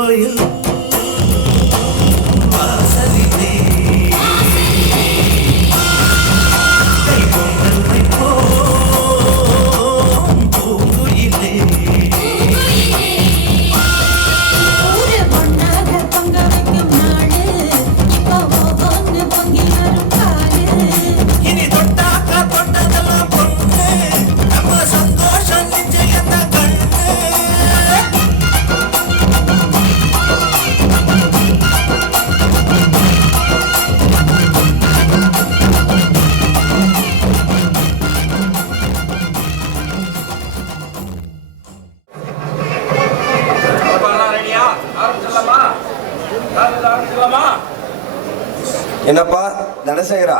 கோயில் என்னப்பா தனசேகரா,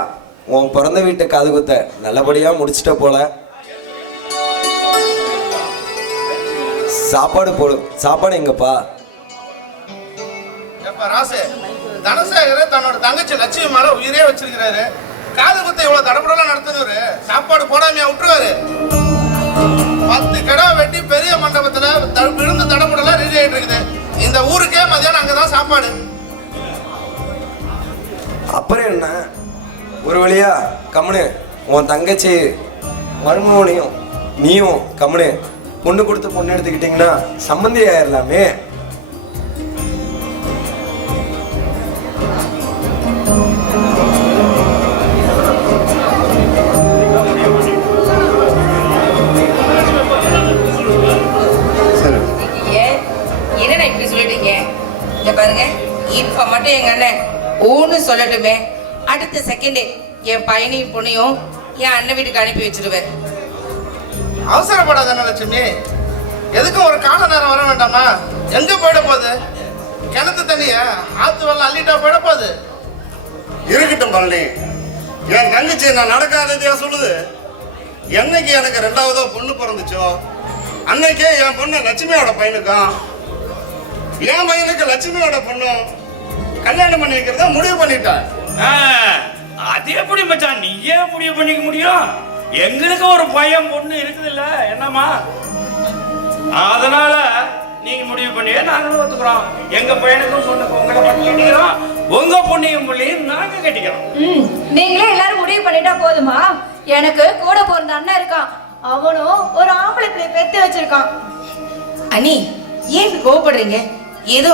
உன் பிறந்த வீட்டு காது குத்த நல்லபடியா முடிச்சிட்ட போல. சாப்பாடு போடு. சாப்பாடு எங்கப்பா? ராசு, தனசேகர் தன்னோட தங்கச்சி லட்சுமி மேல உயிரே வச்சிருக்கிறாரு. காது குத்த இவ்வளவு தடப்படலாம் நடத்துனவரு சாப்பாடு போடாமையா விட்டுருவாரு. 10 கடை வெட்டி பெரிய மண்டபத்துல விழுந்து தடப்படலாம் ரெடி ஆயிட்டு இருக்குது. இந்த ஊருக்கே மதியானம் அங்கதான் சாப்பாடு. அப்புறம் என்ன, ஒரு வழியா கம்முனு உன் தங்கச்சி மருமகனையும் நீயும் கம்முனு பொண்ணு கொடுத்து பொண்ணு எடுத்துக்கிட்டீங்கன்னா சம்மந்தி ஆயிரலாமே. என்னடா இப்படி சொல்லிட்டீங்க? இங்க பாருங்க, இப்ப மட்டும் எங்க அண்ணன் ஒன்னு சொல்லட்டுமே, அடுத்த செகண்டே என் பையனையும் பொண்ணையும் என் அண்ணன் வீட்டுக்கு அனுப்பி வச்சிருவேன். அவசரப்படாத லட்சுமி, எதுக்கும் ஒரு கால நேரம் வர வேண்டாமா? எங்க போயிட போகுது? கிணத்து தண்ணிய ஆத்து வெள்ளம் அள்ளிட்டா போயிட போகுது. இருக்கட்டும் பழனி, என் தங்கச்சி நான் நடக்காததையா சொல்லுது. என்னைக்கு எனக்கு 2வது பொண்ணு பிறந்துச்சோ அன்னைக்கே என் பொண்ணு லட்சுமியோட பையனுக்கும் என் பையனுக்கு லட்சுமியோட பொண்ணும் கல்யாணம் பண்ணி வைக்கிறதா முடிவு பண்ணிட்டான். அது எப்படி மச்சான் நீயே முடிவு பண்ணிக்க முடியும்? எங்களுக்கு ஒரு பையன் பொண்ணு இருக்குது இல்ல என்னமா, அதனால நீங்க முடிவு பண்ணி நாங்களும் ஒத்துக்கிறோம். எங்க பையனுக்கும் பொண்ணுக்கு உங்களை பண்ணி கட்டிக்கிறோம், உங்க பொண்ணையும் பிள்ளையும் நாங்க கட்டிக்கிறோம். நீங்களே எல்லாரும் முடிவு பண்ணிட்டா போதுமா? எனக்கு கூட பிறந்த அண்ணன் இருக்கான், அவனும் ஒரு ஆம்பளை பிள்ளை பெத்து வச்சிருக்கான். அண்ணி ஏன் கோவப்படுறீங்க? ஏதோ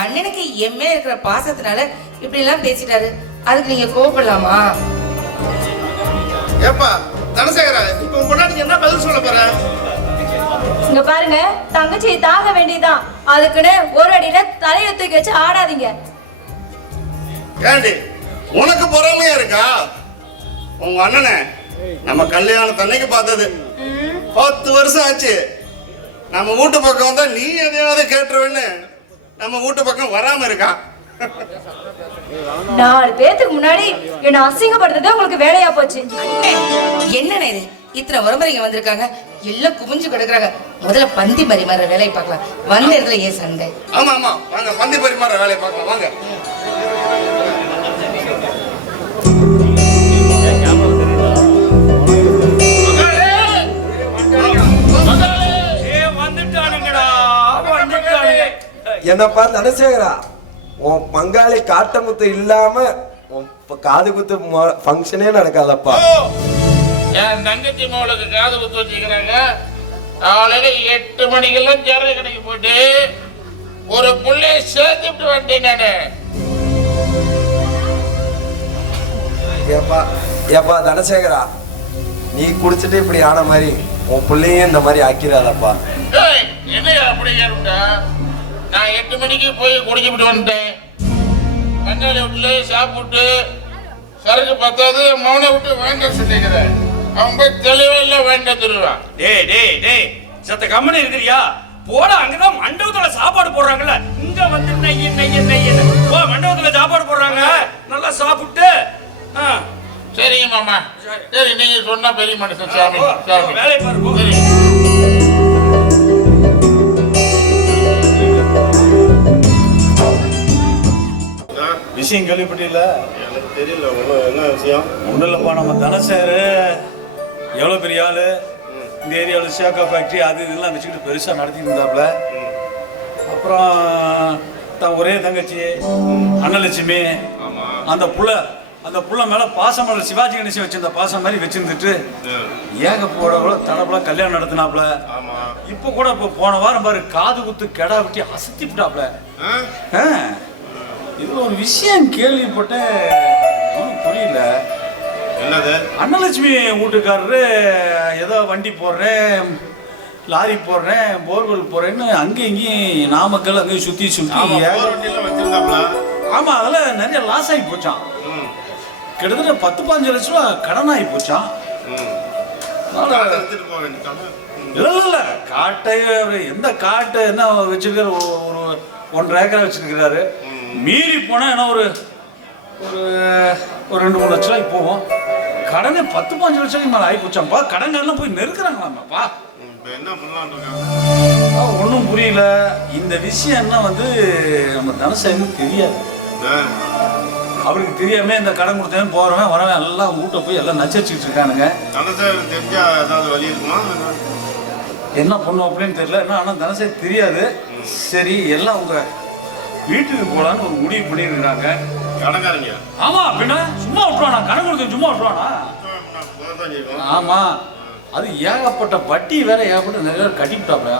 அண்ணனுக்கு எம்மே இருக்கிற பாசத்தினால இப்படி எல்லாம் பேசிட்டாரு, அதுக்கு நீங்க கோவப்படலாமா? ஏப்பா தனசேகரா, இப்ப உன் பொண்ணாட்டிக்கு என்ன பதில் சொல்ல போற? இங்க பாருங்க, தங்கச்சியை தாக வேண்டியதான், அதுக்குன்னு ஒரு அடியில தலையை தூக்கி வச்சு ஆடாதீங்க. ஏண்டி உனக்கு பொறாமையா இருக்கா? உங்க அண்ணனை நம்ம கல்யாணம் தன்னைக்கு பார்த்தது 10 வருஷம் ஆச்சு. நம்ம வீட்டு பக்கம் வந்தா நீ எதையாவது கேட்டுருவேன்னு நம்ம வீட்டு பக்கம் வராம இருக்கான். 4 பேத்துக்கு முன்னாடி என்ன அசிங்கப்படுத்துறதே உங்களுக்கு வேலையா போச்சு. என்னண்ணே இது, இத்தனை உறமுறைங்க வந்திருக்காங்க, எல்லாம் குவிஞ்சு கிடக்குறாங்க. முதல்ல பந்தி பரிமாற வேலையை பார்க்கலாம். வந்த இடத்துல ஏன் சண்டை? ஆமா ஆமா, வாங்க பந்தி பரிமாற வேலையை பார்க்கலாம் வாங்க. என்னப்பா தனசேகரா, உன் பங்காளி காட்டமுத்து இல்லாம உன் காது குத்து ஃபங்க்ஷனே நடக்காதப்பா. என் தங்கச்சி மகளுக்கு காது குத்து வச்சுக்கிறாங்க. காலையில 8 மணிக்கெல்லாம் சேர கடைக்கு போயிட்டு ஒரு புள்ளைய சேர்த்துட்டு வந்துட்டேன் நானு. ஏப்பா தனசேகரா, நீ குடிச்சிட்டு இப்படி ஆன மாதிரி உன் பிள்ளையும் இந்த மாதிரி ஆக்கிறாதப்பா. என்னையா அப்படி கேட்டா? நான் 8 மணிக்கு போய் குடிச்சுட்டு வந்துட்டேன். கண்ணாடி விட்டுல சாப்பிட்டு சரக்கு பத்தாது மௌனை விட்டு வேண்டாம் சொல்லிக்கிறேன். அவன் போய் தெளிவா இல்ல வேண்டாம் தருவான். டேய் சத்த கம்மனு இருக்கிறியா? போட, அங்கதான் மண்டபத்துல சாப்பாடு போடுறாங்கல்ல, இங்க வந்து நெய்ய போ. மண்டபத்துல சாப்பாடு போடுறாங்க, நல்லா சாப்பிட்டு. சரிங்க மாமா, சரி நீங்க சொன்னா பெரிய மனுஷன். சாமி சாமி வேலையை பாரு. சரி. விஷயம் கேள்விப்பட்டில்ல? எனக்கு தெரியல. என்ன விஷயம்? ஒன்றும் இல்லைப்பா, நம்ம தனசேகர் எவ்வளோ பெரிய ஆள், இந்த ஏரியாவில் ஷேக்கா ஃபேக்ட்ரி அது இதெல்லாம் வச்சுக்கிட்டு பெருசாக நடத்திட்டு இருந்தாப்புல. அப்போ அப்புறம் தான் ஒரே தங்கச்சி அன்னலட்சுமி, அந்த புள்ள மேல பாசமலர் சிவாஜி கணேசன் வச்சிருந்த பாசம் மாதிரி வச்சிருந்துட்டு ஏகப்போட தடப்பல கல்யாணம் நடத்தினாப்ல. இப்ப கூட இப்போ போன வாரம் பாரு காது குத்து கெடா வெட்டி அசத்திவிட்டாப்ல. இதுல ஒரு விஷயம் கேள்விப்பட்டேன், புரியல. என்னது? அன்னலட்சுமி வீட்டுக்காரரு ஏதோ வண்டி போடுறேன், லாரி போடுறேன், போர்வெல் போறேன்னு அங்கேயும் இங்கேயும் நாமக்கல் அங்கேயும் சுத்தி ஆமா அதெல்லாம் நிறைய லாஸ் ஆகி போச்சான். கிட்டத்தட்ட 10-15 லட்ச ரூபா கடன் ஆகி போச்சான். இல்ல காட்டை எந்த காட்டை என்ன வச்சிருக்காரு, ஒரு 1.5 ஏக்கரா வச்சிருக்கிறாரு. மீறி போனா என்ன ஒரு 2-3 லட்ச ரூபாய்க்கு போவோம். கடனே 10-15 லட்சம் மேல ஆகி போச்சாப்பா. கடன்காரெல்லாம் போய் நெருக்கிறாங்களாமாப்பா. என்ன பண்ணலான்னு ஒன்றும் புரியல. இந்த விஷயம் என்ன வந்து நம்ம தனசேகருக்கு தெரியாது. அவருக்கு தெரியாம இந்த கடன் கொடுத்தவன் போறவன் வரவன் எல்லாம் வீட்டை போய் எல்லாம் நச்சரிச்சுட்டு இருக்கானுங்க. தனசேகருக்கு தெரிஞ்சா ஏதாவது வழி இருக்குமா? என்ன பண்ணுவோம் அப்படின்னு தெரியல. என்ன ஆனால் தனசேகர் தெரியாது. சரி எல்லாம் உங்க வீட்டுக்கு போலான்னு ஒரு முடிவு பண்ணிருக்காங்க கடன்காரங்க. ஆமா அப்படின்னா சும்மா விட்டுருவானா? கடன் கொடுத்து சும்மா விட்டுருவானா? ஆமா அது ஏகப்பட்ட வட்டி வேற ஏகப்பட்ட நிறைய பேர் கட்டிவிட்டாப்ல.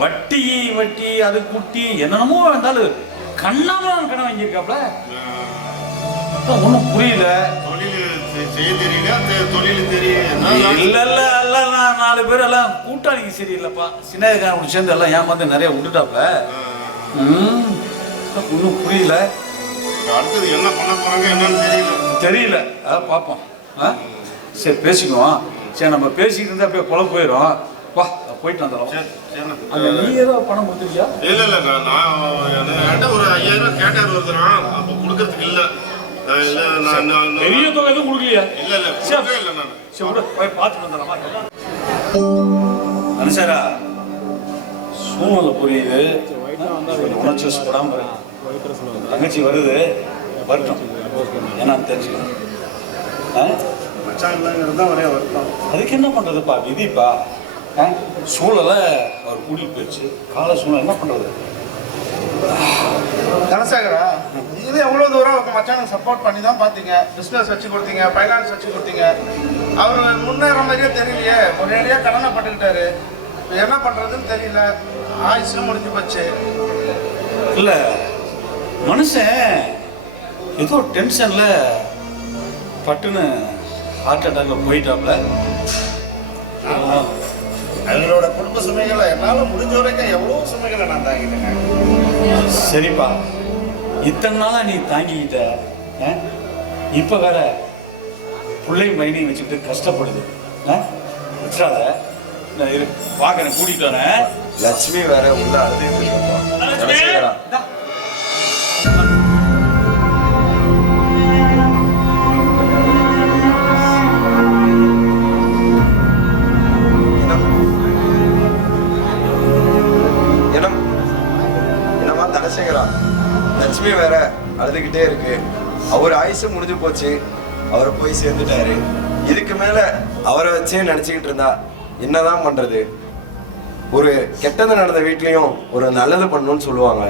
வட்டி வட்டி அது குட்டி என்னென்னமோ இருந்தாலும் கண்ணாம கடன் வாங்கியிருக்காப்ல. ஒன்றும் புரியல. இல்ல இல்ல எல்லாம் 4 பேர் எல்லாம் கூட்டாளிக்கு சரியில்லைப்பா. சின்னக்காரன் சேர்ந்து எல்லாம் ஏமாந்து நிறைய விட்டுட்டாப்ல. ஒன்றும் புரியல. அடுத்தது என்ன பண்ண போறாங்க என்னன்னு தெரியல. பார்ப்போம். சரி பேசிக்குவோம். சரி நம்ம பேசிக்கிட்டு இருந்தா அப்படியே குழம்பு போயிடும். வா போயிட்டு வந்துடலாம். நீ ஏதோ பணம் கொடுத்துருக்கியா? இல்ல இல்ல நான் ஒரு 5000 கேட்டார் ஒருத்தரான். அப்ப கொடுக்கறதுக்கு இல்ல. பெரிய தொகை எதுவும் கொடுக்கலையா? இல்ல இல்ல இல்ல நான் சரி போய் பார்த்துட்டு வந்துடலாம். மனுஷரா சூழ்நிலை புரியுது. உணர்ச்சி போடாம தங்கச்சி வருது வரட்டும். ஏன்னா தெரிஞ்சுக்கணும். அதுக்கு என்ன பண்றதுப்பா? விதிப்பா. சூழலை அவர் கூட்டிட்டு போயிடுச்சு. கால சூழல் என்ன பண்றது? தனசேகரா இது எவ்வளோ தூரம் மச்சானுக்கு சப்போர்ட் பண்ணி தான் பார்த்தீங்க. பிஸ்னஸ் வச்சு கொடுத்தீங்க, ஃபைனான்ஸ் வச்சு கொடுத்தீங்க. அவர் முன்னேற மாதிரியே தெரியலையே. ஒரேடியாக கடனை பட்டுக்கிட்டாரு. என்ன பண்ணுறதுன்னு தெரியல. ஆயுசு முடிஞ்சு போச்சு. இல்லை மனுஷன் ஏதோ டென்ஷன்ல பட்டுன்னு ஹார்ட் அட்டாக்ல போயிட்டாப்ல. அவங்களோட குடும்ப சுமைகளை என்னால் முடிஞ்ச வரைக்கும் எவ்வளோ சுமைகளை நான் தாங்கிட்டேங்க. சரிப்பா இத்தனை நாளா நீ தாங்கிக்கிட்ட. இப்போ வேற பிள்ளையும் பையனையும் வச்சுக்கிட்டு கஷ்டப்படுது. விட்டுறாத. நான் பார்க்குறேன், கூட்டிகிட்டு வரேன். லட்சுமி வேற உள்ள அழுதுட்டு இருக்கப்பா. தனசேகரா லட்சுமி வேற அழுதுகிட்டே இருக்கு. அவர் ஆயுசு முடிஞ்சு போச்சு. அவரை போய் சேர்ந்துட்டாரு. இதுக்கு மேல அவரை வச்சே நினைச்சுக்கிட்டு இருந்தா என்னதான் பண்றது? ஒரு கெட்டது நடந்த வீட்லயும் ஒரு நல்லது பண்ணணும்னு சொல்லுவாங்க.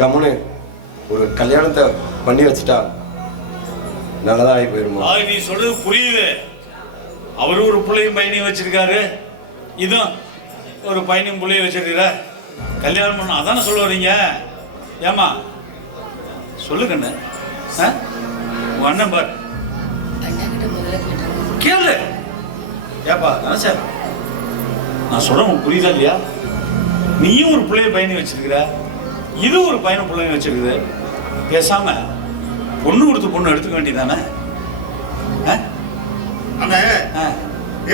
கம்முனு ஒரு கல்யாணத்தை பண்ணி வச்சுட்டா நல்லதா ஆகி போயிருமா? நீ சொல்றது புரியுது. அவரு ஒரு பிள்ளையும் பையனையும் வச்சிருக்காரு. இதுவும் ஒரு பையனையும் பிள்ளையும் வச்சிருக்கிற. கல்யாணம் பண்ண அதானே சொல்ல வரீங்க? ஏமா சொல்லு கண்ணு. அண்ணன் பார் கேளு. ஏப்பா சார் நான் சொல்ற உங்களுக்கு புரியுதா இல்லையா? நீயும் ஒரு பிள்ளைய பையனை வச்சிருக்கிற, இது ஒரு பையனை பிள்ளைங்க வச்சிருக்குது. பேசாம பொண்ணு கொடுத்து பொண்ணு எடுத்துக்க வேண்டியதானே? அண்ணே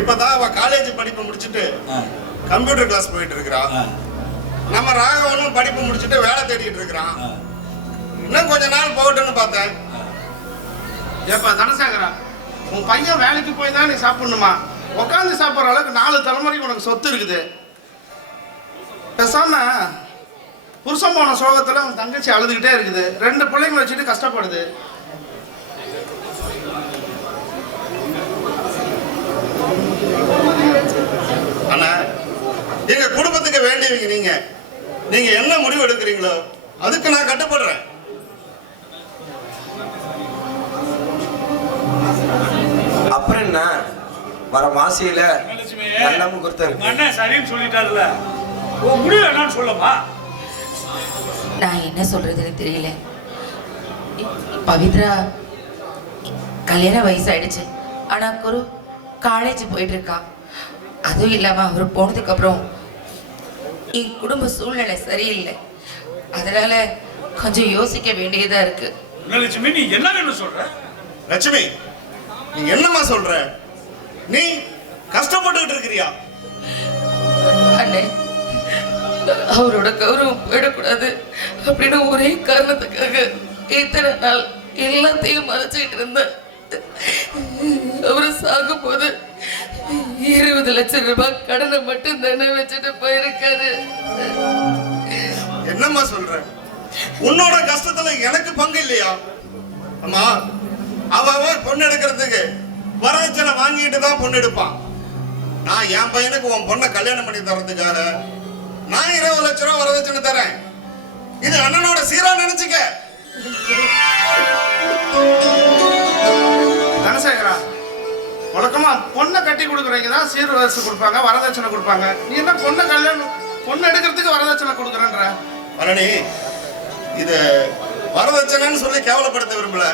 இப்பதான் அவ காலேஜ் படிப்பு முடிச்சுட்டு கம்ப்யூட்டர் கிளாஸ் போயிட்டு இருக்கிறா. நம்ம ராகவனும் படிப்பு முடிச்சுட்டு வேலை தேடிட்டு இருக்கிறான். இன்னும் கொஞ்ச நாள் போகட்டும்னு பார்த்தேன். ஏப்பா தனசேகரா, உன் பையன் வேலைக்கு போய் தான் நீ சாப்பிடணுமா? உட்காந்து சாப்பிட்ற அளவுக்கு 4 தலைமுறைக்கு உனக்கு சொத்து இருக்குது. பேசாம புருஷன் போன சோகத்துல உன் தங்கச்சி அழுதுகிட்டே இருக்குது. 2 பிள்ளைங்களை வச்சுட்டு கஷ்டப்படுது. அண்ணா எங்க குடும்பத்துக்கு வேண்டியவங்க நீங்க. நீங்க என்ன முடிவு எடுக்கிறீங்களோ அதுக்கு நான் கட்டுப்படுறேன். அப்புறம் என்ன, வர மாசியில நல்ல முகூர்த்தம் உங்க இருக்கு. அண்ணன் சரின்னு சொல்லிட்டாருல, உன் முடிவு என்னன்னு சொல்லமா? நான் என்ன சொல்றதுன்னு தெரியல. பவித்ரா கல்யாண வயசாயிடுச்சு, ஆனா குரு காலேஜ் போயிட்டு இருக்கா. அதுவும் இல்லாம அவர் போனதுக்கு அப்புறம் என் குடும்ப சூழ்நிலை சரியில்லை, அதனால கொஞ்சம் யோசிக்க வேண்டியதா இருக்கு. லட்சுமி, நீ என்ன வேணும் சொல்ற? லட்சுமி, நீ என்னம்மா சொல்ற? நீ கஷ்டப்பட்டுக்கிட்டு இருக்கிறியா? அண்ணே, அவரோட கௌரவம் போயிடக்கூடாது அப்படின்னு ஒரே காரணத்துக்காக இத்தனை நாள் எல்லாத்தையும் மறைச்சிட்டு இருந்தேன். அவரு சாகும் போது 20 லட்சம் ரூபாய் கடனை மட்டும் தானே வச்சுட்டு போயிருக்காரு. என்னம்மா சொல்ற? உன்னோட கஷ்டத்துல எனக்கு பங்கு இல்லையா? அம்மா, அவ பொண்ணு எடுக்கிறதுக்கு வரதட்சணை வாங்கிட்டு தான் பொண்ணு எடுப்பான். நான் என் பையனுக்கு உன் பொண்ணை கல்யாணம் பண்ணி தரதுக்காக நான் 20 லட்சம் ரூபாய் வரதட்சணை தரேன். இது அண்ணனோட சீரா நினைச்சுக்க. தனசேகரா, வழக்கமா பொண்ணை கட்டி கொடுக்குறவங்க தான் சீர் வரிசை கொடுப்பாங்க, வரதட்சணை கொடுப்பாங்க. நீ என்ன பொண்ணு எடுக்கிறதுக்கு வரதட்சணை கொடுக்குறன்ற? பழனி, இது வரதட்சணைன்னு சொல்லி கேவலப்படுத்த விரும்பல.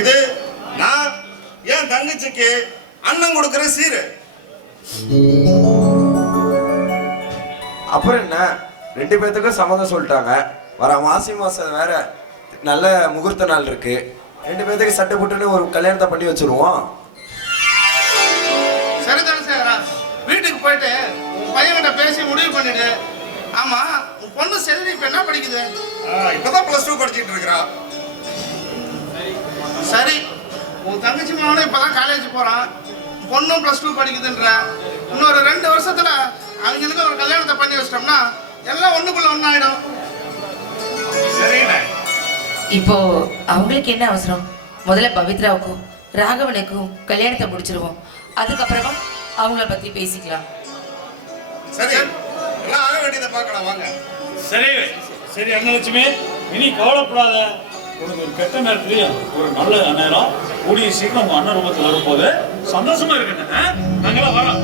இது நான் என் தங்கச்சிக்கு அண்ணன் கொடுக்கிற சீரு. அப்புறம் என்ன, 2 பேர்த்துக்கும் சம்மதம் சொல்லிட்டாங்க. வர மாசம் வேற நல்ல முகூர்த்த நாள் இருக்கு. 2 பேர்த்துக்கு சட்டை போட்டுன்னு ஒரு கல்யாணத்தை பண்ணி வச்சிருவோம். சரி தனசேகரா, வீட்டுக்கு போயிட்டு உன் பையன்கிட்ட பேசி முடிவு பண்ணிடு. ஆமா, உன் பொண்ணு செல்வி இப்ப என்ன படிக்குது? இப்பதான் +2 படிச்சுட்டு இருக்கிறா. சரி, உன் தங்கச்சி மகனும் இப்பதான் காலேஜ் போறான், பொண்ணும் +2 படிக்குதுன்ற. இன்னொரு 2 வருஷத்துல அவங்களுக்கு ஒரு கல்யாணத்தை பண்ணி வச்சிட்டோம்னா எல்லாம் ஒண்ணுக்குள்ள ஒண்ணாயிடும். சரிண்ணே. இப்போ அவங்களுக்கு என்ன அவசரம்? முதல்ல பவித்ராவுக்கும் ராகவனுக்கும் கல்யாணத்தை முடிச்சிருவோம், அதுக்கப்புறமா அவங்கள பத்தி பேசிக்கலாம். சரி, எல்லாம் ஆக வேண்டியதை பார்க்கலாம் வாங்க. சரி சரி அண்ணலட்சுமி, இனி கவலைப்படாத. உனக்கு ஒரு கெட்ட நேரத்துலயே ஒரு நல்ல நேரம் கூடிய சீக்கிரம் உங்க அண்ணன் ரூபத்தில் வரும்போது சந்தோஷமா இருக்குன்னு நாங்களாம் வரோம்.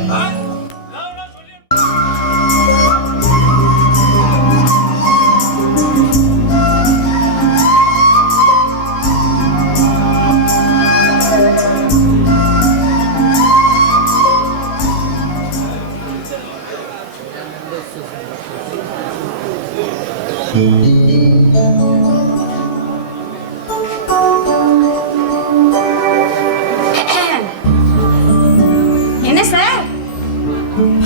என்ன சார்,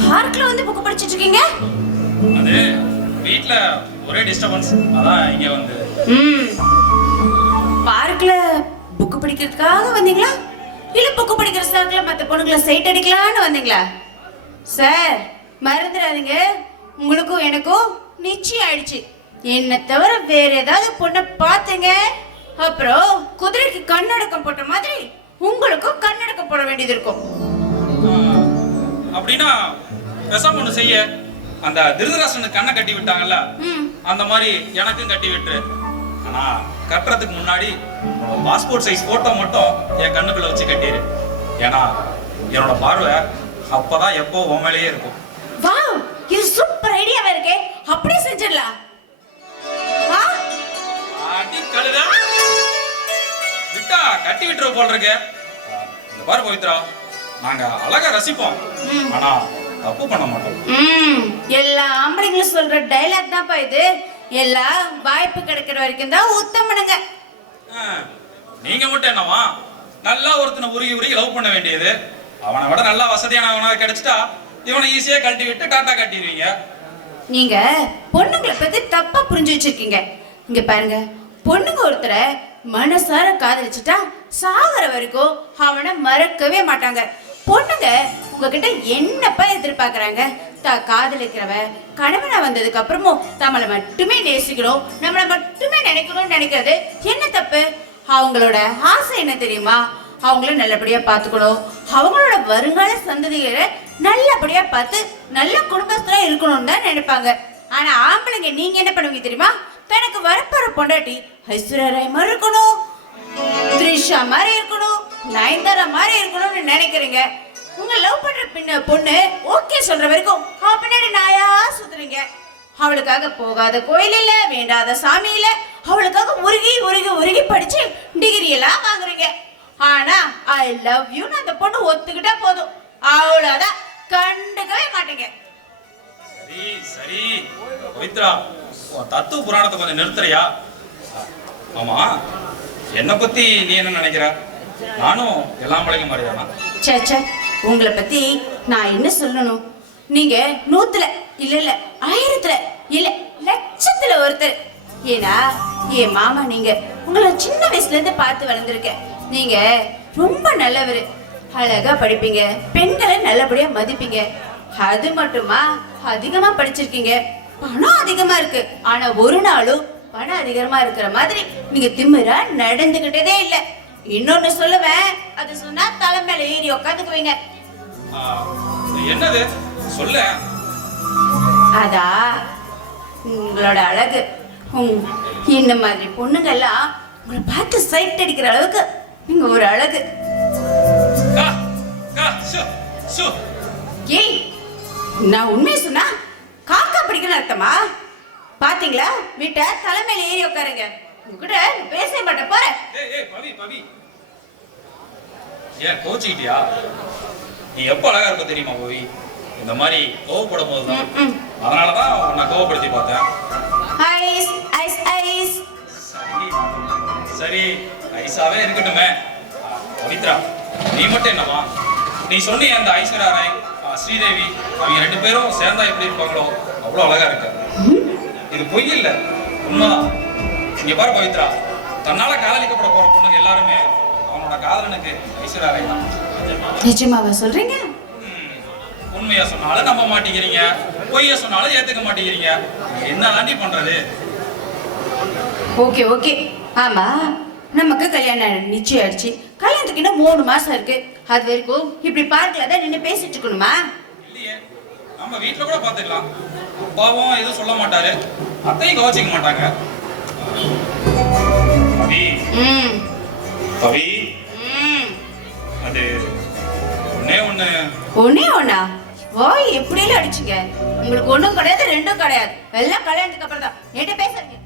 பார்க்ல வந்து புக் படிச்சிட்டு இருக்கீங்க? அது வீட்ல ஒரே டிஸ்டர்பன்ஸ், அதான் இங்க வந்து. பார்க்ல புக் படிக்கிறதுக்காக வந்தீங்களா, இல்ல புக் படிக்கிற சாக்குல மத்த பொண்ணுங்களை சைட் அடிக்கலாம்னு வந்தீங்களா? சார் மறந்துடாதீங்க, உங்களுக்கும் எனக்கும் நிச்சயம் ஆயிடுச்சு. என்ன தவிர வேற ஏதாவது பொண்ணை பார்த்தீங்க, அப்புறம் குதிரைக்கு கண்ணடக்கம் போட்ட மாதிரி உங்களுக்கும் கண்ணடக்கம் போட வேண்டியது இருக்கும். அப்படின்னா பேசாம ஒண்ணு செய்ய, அந்த திருதராசனுக்கு கண்ணை கட்டி விட்டாங்கல்ல, அந்த மாதிரி எனக்கும் கட்டி விட்டுரு. ஆனா கட்டுறதுக்கு முன்னாடி பாஸ்போர்ட் சைஸ் போட்டோ மட்டும் என் கண்ணுக்குள்ள வச்சு கட்டிடு. ஏன்னா என்னோட பார்வை அப்பதான் எப்போ உன் மேலேயே இருக்கும். வாவ், இது சூப்பர் ஐடியாவா இருக்கே, அப்படியே செஞ்சிடலாம். அடி கழுத, விட்டா கட்டி விட்டுற போல் இருக்கு. இந்த பாரு பவித்ரா, நாங்க அழகா ரசிப்போம், ஆனா தப்பு பண்ண மாட்டோம். எல்லா ஆம்பளைங்களும் சொல்ற டைலாக் தான்ப்பா இது. எல்லாம் வாய்ப்பு கிடைக்கிற வரைக்கும் தான் உத்தமனுங்க. நீங்க மட்டும் என்னவா நல்லா ஒருத்தனை உருகி உருகி லவ் பண்ண வேண்டியது, அவனை விட நல்லா வசதியானவனா கிடைச்சிட்டா இவனை ஈஸியா கழட்டி விட்டு டாட்டா கட்டிடுவீங்க. நீங்க பொண்ணுங்களை பத்தி தப்பா புரிஞ்சு வச்சிருக்கீங்க. இங்க பாருங்க, பொண்ணுங்க ஒருத்தரை மனசார காதலிச்சுட்டா சாகர வரைக்கும் அவனை மறக்கவே மாட்டாங்க. பொண்ணுங்க உங்ககிட்ட என்னப்பா எதிர்பார்க்கறாங்க? காதலிக்கிறவ கணவனா வந்ததுக்கு அப்புறமும் நம்மளை மட்டுமே நேசிக்கணும், நம்மளை மட்டுமே நினைக்கணும்னு நினைக்கிறது என்ன தப்பு? அவங்களோட ஆசை என்ன தெரியுமா? அவங்கள நல்லபடியா பார்த்துக்கணும், அவங்களோட வருங்கால சந்ததிகளை நல்லபடியா பார்த்து நல்ல குடும்பத்துல இருக்கணும்னு தான் நினைப்பாங்க. ஆனா ஆம்பளைங்க நீங்க என்ன பண்ணுவீங்க தெரியுமா? தனக்கு வரப்போற பொண்டாட்டி ஐஸ்வர்யா ராய் மாதிரி இருக்கணும், த்ரிஷா மாதிரி இருக்கணும், நயன்தாரா மாதிரி இருக்கணும்னு நினைக்கிறீங்க. உங்க லவ் பண்ற பொண்ணு ஓகே சொல்ற வரைக்கும் பின்னாடி நாயா சுத்துறீங்க. அவளுக்காக போகாத கோயில் இல்ல, வேண்டாத சாமி இல்ல, அவளுக்காக உருகி உருகி உருகி படிச்சு டிகிரி எல்லாம் வாங்குறீங்க. ஆனா ஐ லவ் யூன்னு அந்த பொண்ணு ஒத்துக்கிட்டா போதும், அவ்வளவுதான், கண்டுக்கவே மாட்டீங்க. சரி சரி பவித்ரா, தத்துவ புராணத்தை கொஞ்சம் நிறுத்துறியா? ஆமா, என்னை பத்தி நீ என்ன நினைக்கிற? நானும் எல்லாம் பழைய மாதிரிதானா? சே, உங்களை பத்தி நான் என்ன சொல்லணும்? நீங்க 100ல இல்ல 1000ல இல்ல லட்சத்துல ஒருத்தர். ஏன்னா என் மாமா நீங்க உங்களை சின்ன வயசுல இருந்து பார்த்து வளர்ந்துருக்க. நீங்க ரொம்ப நல்லவர், அழகா படிப்பீங்க, பெண்களை நல்லபடியா மதிப்பீங்க. அது மட்டுமா, அதிகமா படிச்சிருக்கீங்க, பணம் அதிகமா இருக்கு. ஆனா ஒரு நாளும் பணம் அதிகமா இருக்கிற மாதிரி நீங்க திமிரா நடந்துகிட்டதே இல்ல. இன்னொன்னு சொல்லுவேன், அது சொன்னா தலை மேல ஏறி உட்காந்துக்குவீங்க. என்னது சொல்ல? அதா உங்களோட அழகு. இந்த மாதிரி பொண்ணுங்கெல்லாம் உங்களை பார்த்து சைட் அடிக்கிற அளவுக்கு நீங்க ஒரு அழகு. ஏய், நான் உண்மையை சொன்னா காக்கா பிடிக்கணும் அர்த்தமா? பாத்தீங்களா, வீட்டை தலைமையில ஏறி உட்காருங்க. உங்ககிட்ட பேச மாட்ட போறேன். ஏன் கோச்சிக்கிட்டியா? நீ எப்ப அழகா இருக்க தெரியுமா பவி? இந்த மாதிரி கோவப்படும் போதுதான். அதனாலதான் நான் கோவப்படுத்தி பார்த்தேன். Ice ice ice. சரி, ஐஸாவே இருக்கட்டுமே. பவித்ரா, நீ மட்டும் என்னவா? நீ சொன்னிய அந்த ஐஸ்வர்யா ராய், ஸ்ரீதேவி, அவங்க 2 பேரும் சேர்ந்தா எப்படி இருப்பாங்களோ அவ்வளவு அழகா இருக்க. இது பொய் இல்ல, உண்மைதான். இங்க பாரு பவித்ரா, தன்னால காதலிக்கப்பட போற பொண்ணுங்க எல்லாருமே அவனோட காதலனுக்கு ஐஸ்வர்யா ராய் தான். நிஜமாவா சொல்றீங்க? உண்மையா சொன்னாலும் நம்ப மாட்டேங்கிறீங்க, பொய்யா சொன்னாலும் ஏத்துக்க மாட்டேங்கிறீங்க. என்ன தாண்டி பண்றது? Okay okay. ஆமா, நமக்கு கல்யாணம் நிச்சயம் ஆயிடுச்சு. கல்யாணத்துக்கு இன்னும் 3 மாசம் இருக்கு. அது வரைக்கும் இப்படி பார்க்கல தான் நின்று பேசிட்டு இருக்கணுமா? இல்லையே, நம்ம வீட்டுல கூட பாத்துக்கலாம். அப்பாவும் எதுவும் சொல்ல மாட்டாரு, அத்தையும் கவனிச்சிக்க மாட்டாங்க. பவி பவி, அது ஒன்னே ஒண்ணா? ஓய், எப்படியெல்லாம் அடிச்சுங்க? உங்களுக்கு ஒண்ணும் கிடையாது, 2ம் கிடையாது, எல்லாம் கல்யாணத்துக்கு அப்புறம் தான். என்கிட்ட பேசுறீங்க?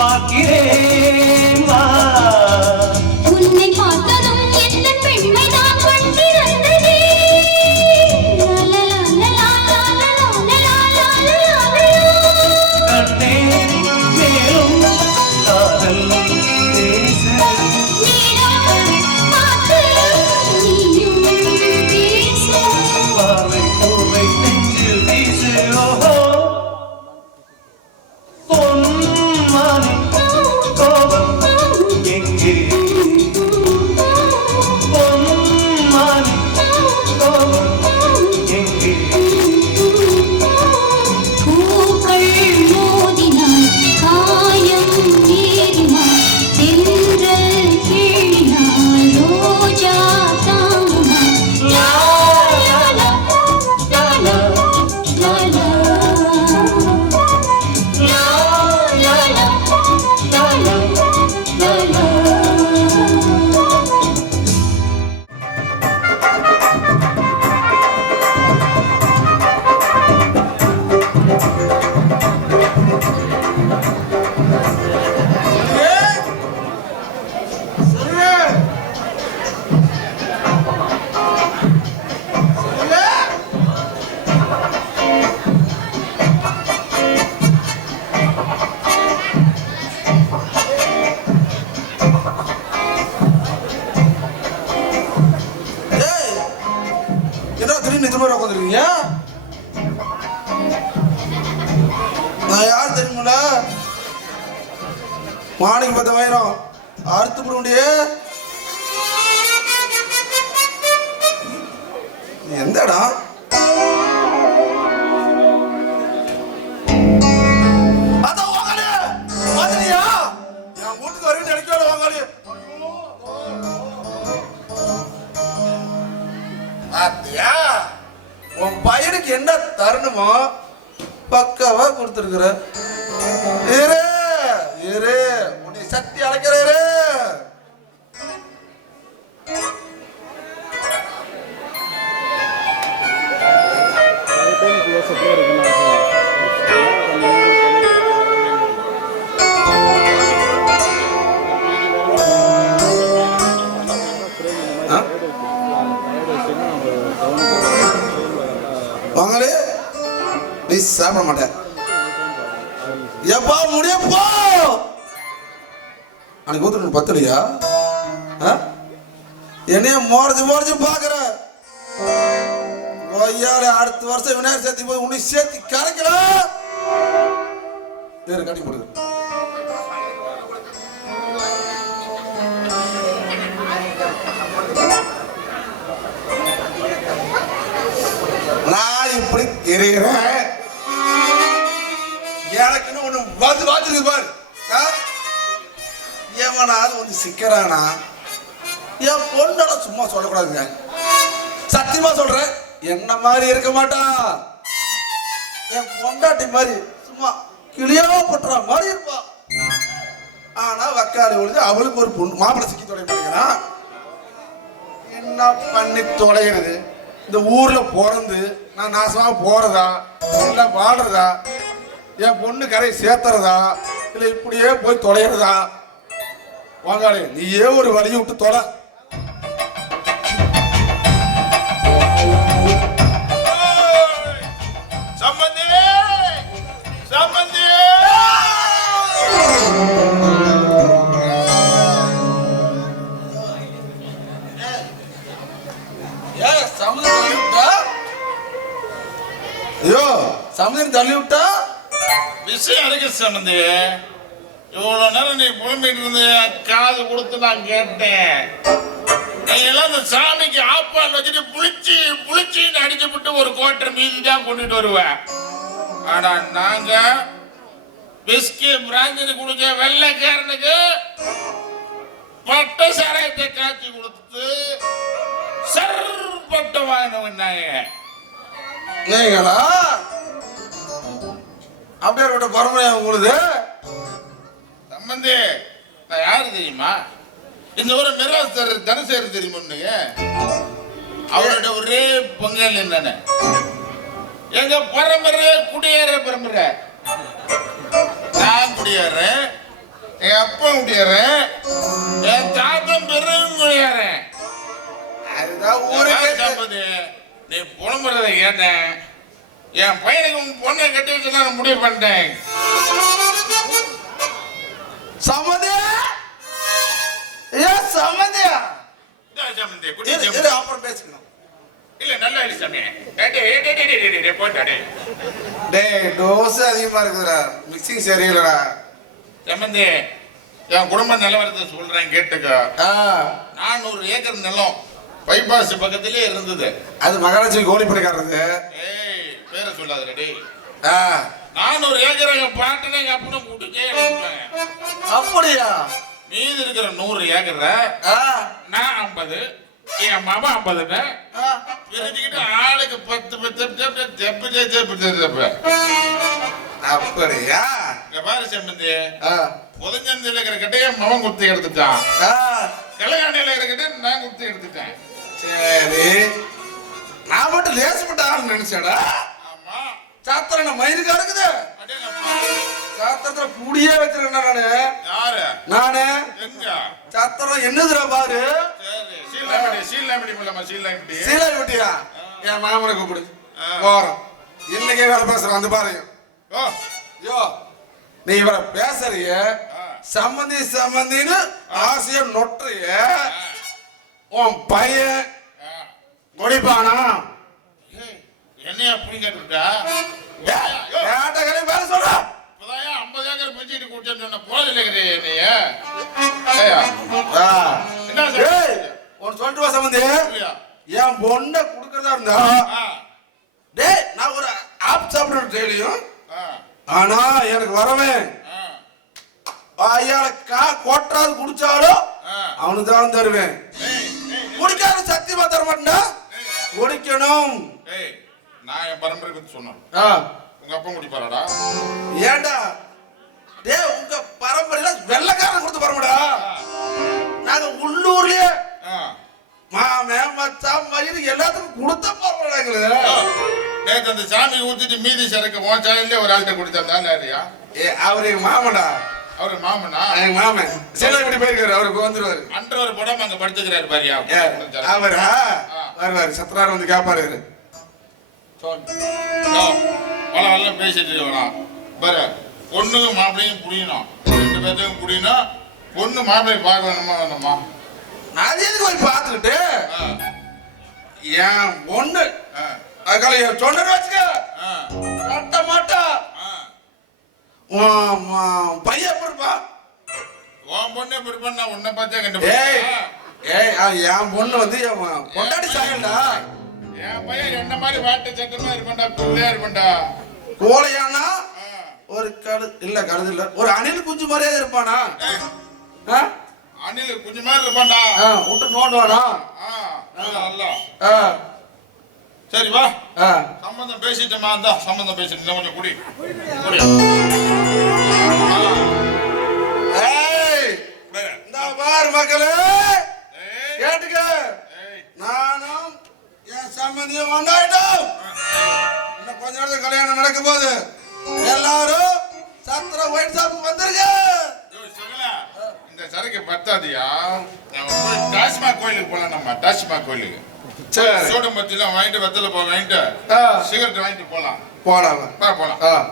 பார்க்கிறேன் வா. உன்னை பார்த்ததும் எந்த பெண்மைதான் கண்டிருந்ததே. கண்ணே மேலும் காதல் பேச. பார்வை பூவை நெஞ்சில் வீசு. ஓஹோ பொன்மானே கோபம் எங்கே. பொன்மானே கோபம் எங்கே. பூக்கள் மோதினால் காயம் ஏறினா, தென்றல் கிழினால் ரோஜா தாங்குமா. லா லா லா லா லா லா லா லா லா லா லா. என்ன திடீர்னு இது மாதிரி உட்காந்துருக்கீங்க? நான் யார் தெரியுமில்ல? மாணிக்கு 10,000 அறுத்து போட முடியே. எந்த இடம்? அதான் வாங்காளி வந்துட்டியா? என் வீட்டுக்கு வருவேன் நினைக்கல வாங்காளி. பாத்தியா உன் பையனுக்கு என்ன தரணுமோ பக்காவா கொடுத்துருக்குற. இரு இரு உன்னை சக்தி அழைக்கிறேன். வாங்களே நீ சாப்பிட மாட்டேன். எப்பா முடியப்போ அன்னைக்கு ஊத்துட்டு பத்தலையா? என்னைய மோரஞ்சு பாக்குற. அடுத்த வருஷம் விநாயகர் சேர்த்தி போய் உன்னை சேர்த்தி கரைக்கல. கட்டி போடுது. நான் இப்படி தெரிகிறேன். எனக்குன்னு ஒண்ணு வாத்துருக்கு பாரு. எவனாவது வந்து சிக்கிறானா? என் பொண்ணோட சும்மா சொல்லக்கூடாதுங்க. சத்தியமா சொல்றேன், என்ன மாதிரி இருக்க மாட்டான். என் பொண்டாட்டி மாதிரி சும்மா கிளியோ பட்டுற மாதிரி இருப்பா. ஆனா வக்காடி ஒழுது அவளுக்கு ஒரு பொண்ணு மாப்பிள்ளை சிக்கி தொலை பண்ணிக்கிறான். என்ன பண்ணி தொலைகிறது? இந்த ஊர்ல பிறந்து நான் நாசமா போறதா இல்ல வாடுறதா, என் பொண்ணு கரை சேர்த்துறதா இல்ல இப்படியே போய் தொலைகிறதா? வாங்காளே நீயே ஒரு வழியை விட்டு தொலை. சம்பந்தி சம்பந்தி ஐயோ சமுதிரம் தள்ளி விட்டா விஷயம் இருக்கு சம்பந்தி. இவ்வளவு நேரம் நீ புலம்பிட்டு இருந்து காது கொடுத்து நான் கேட்டேன். நீங்க எல்லாம் இந்த சாமிக்கு ஆப்பால் வச்சுட்டு புளிச்சின்னு அடிச்சுட்டு ஒரு கோட்டை மீதி தான் கொண்டுட்டு வருவேன். ஆனா நாங்க பிஸ்கி பிராஞ்சினு குடிச்ச வெள்ளைக்காரனுக்கு பட்ட சாராயத்தை காய்ச்சி கொடுத்து சர்பட்ட வாங்கினவன்னாங்க. நீங்களா அப்படியே பரம்பரையா உங்களுக்கு? சம்பந்தி நான் யாரு தெரியுமா? இந்த ஒரு மிராஸ்தர் தனசேரி தெரியுமா? அவரோட ஒரே பொங்கல் என்னன்னு, எங்க பரம்பரை குடியேற பரம்பரை. நான் குடியேறேன், என் அப்பா முடியாறேன், என் தாத்தன் பெருங்குடியாரன். அதுதான் ஊருக்கே சம்பந்தி, நீ புலம்புறதை கேட்டேன். என் பையனுக்கு உன் பொண்ணை கட்டி வச்சு நான் முடிவு பண்ணிட்டேன். சம்மந்தியா ஏன் சம்மந்தியா சம்பந்தி இரு அப்புறம் பேசிக்கணும். இல்ல நல்லா இல்லை சாமி. போட்டாடே டேய் டோஸ் அதிகமா இருக்குதுடா, மிக்சிங் சரியில்லடா. சம்பந்தி, என் குடும்ப நிலவரத்தை சொல்றேன் கேட்டுக்க. 400 ஏக்கர் நிலம் பைபாஸ் பக்கத்திலே இருந்தது. அது மகாராஜி கோழி பண்ணிக்காரது. ஏய், பேரை சொல்லாத டேய். 400 ஏக்கர் எங்க பாட்டனே எங்க அப்பனும் கூட்டுக்கே எடுத்துட்டாங்க. அப்படியா? மீதி இருக்கிற 100 ஏக்கரை நான் 50, என் மாமா 50 பிரிச்சுக்கிட்டு ஆளுக்கு 10 அப்படியா? இங்க பாரு சம்பந்தி, புதஞ்சந்தில இருக்கிற கிட்டையே மவன் குத்தி எடுத்துட்டான். கல்யாணியில இருக்கிற கிட்ட நான் குத்தி எடுத்துட்டேன். சரி, நான் மட்டும் லேசப்பட்ட ஆள் நினைச்சேடா. ஆமா, சாத்திர மயிலுக்கா இருக்குது. சாத்திரத்துல கூடியே வச்சிருக்கேன் நானு. யாரு? நானு. எங்க? சாத்திரம் என்னதுடா பாரு. சரி, சீலாமிடி மூலமா சீலாமிடி. சீலாமிட்டியா? என் மாமனை கூப்பிடு. போறோம். இன்னைக்கே வேலை பேசுறோம் அந்த பாருங்க. ஓ யோ, நீ இவரை பேசுறிய சம்மந்தி சம்மந்தின்னு ஆசைய நொட்டுறிய. உன் பையன் குடிப்பானா? என்னையா அப்படி கேட்டுட்டா? ஏட்டகளே வேலை சொல்ற. இப்பதான் 50 ஏக்கர் பிரிச்சுட்டு கூட்டிட்டு சொன்ன போதில்லை என்னைய. என்ன ஏய், உன் சொல்லிட்டு வா சம்மந்தி. என் பொண்ணை குடுக்கறதா இருந்தா டேய், நான் ஒரு ஆப் சாப்பிடுறேன் டெய்லியும். ஆனா எனக்கு வரவேன் ஐயால கோட்டாது குடிச்சாலும் அவனுக்கு தான் தருவேன். குடிக்காத சத்தியமா தர மாட்டேன்டா. குடிக்கணும். நான் என் பரம்பரை பத்தி சொன்னேன். உங்க அப்பா குடிப்பாராடா? ஏண்டா டேய், உங்க பரம்பரையில வெள்ளக்காரன் கொடுத்து பரம்படா. நாங்க உள்ளூர்லயே மாமே மச்சான் மயிறு எல்லாத்துக்கும் கொடுத்த பரம்பரைங்களே. நேற்று அந்த சாமி ஊத்திட்டு மீதி சரக்கு உன் சாலையிலே ஒரு ஆள்கிட்ட கொடுத்தாருந்தா இல்லையா? அவரு எங்க மாமடா. அவரு மாமனா? எங்க மாமன் சில இப்படி போயிருக்காரு. அவருக்கு வந்துருவாரு. அன்றவர் படம் அங்க படுத்துக்கிறாரு பாரியா? அவரா வருவாரு. சத்ரார் வந்து கேப்பாரு. பல பேசிட்டு இருக்கலாம் பாரு. பொண்ணுங்க மாப்பிள்ளையும் புரியணும், 2 பேர்த்தையும் புரியணும். பொண்ணு மாப்பிள்ளை பார்க்கணுமா வேணுமா? நான் எதுக்கு போய் பார்த்துக்கிட்டு என் பொண்ணு அதுக்கால என் சொன்ன வச்சுக்க கட்ட மாட்டா. பையன் எப்படி இருப்பா? உன் பொண்ணு எப்படி பண்ணா உன்னை பார்த்தே ஏய் கண்டுபிடிச்சா? ஏய், என் பொண்ணு வந்து பொண்டாட்டி சாயல்டா. என் பையன் என்ன மாதிரி வாட்டு சட்டமா இருப்பேன்டா, பிள்ளையா இருப்பேன்டா. கோழையானா ஒரு இல்ல கழுது இல்ல, ஒரு அணில் குஞ்சு மாதிரியே இருப்பானா? அணில் குஞ்சு மாதிரி இருப்பான்டா. விட்டு நோண்டுவானா? நல்லா. சரி வா, சம்பந்தம் பேசிட்டோமா? இருந்தா சம்பந்தம் பேசிட்டு கொஞ்சம் குடி. இந்த பாரு மக்களே, கேட்டுக்க. நானும் என் சம்பந்தியும் ஒன்றாயிட்டோம். இன்னும் கொஞ்ச நேரத்துக்கு கல்யாணம் நடக்கும் போது எல்லாரும் சத்திர ஒயிட் ஷாப்புக்கு வந்துருங்க. இந்த சரக்கு பத்தாதியா? நம்ம போய் டாஸ்மாக் கோயிலுக்கு போலாம். நம்ம டாஸ்மாக் கோயிலுக்கு சோடம் பத்திலாம் வாங்கிட்டு வெத்தலை போய் வாங்கிட்டு சிகரெட் வாங்கிட்டு போலாம். போலாம்.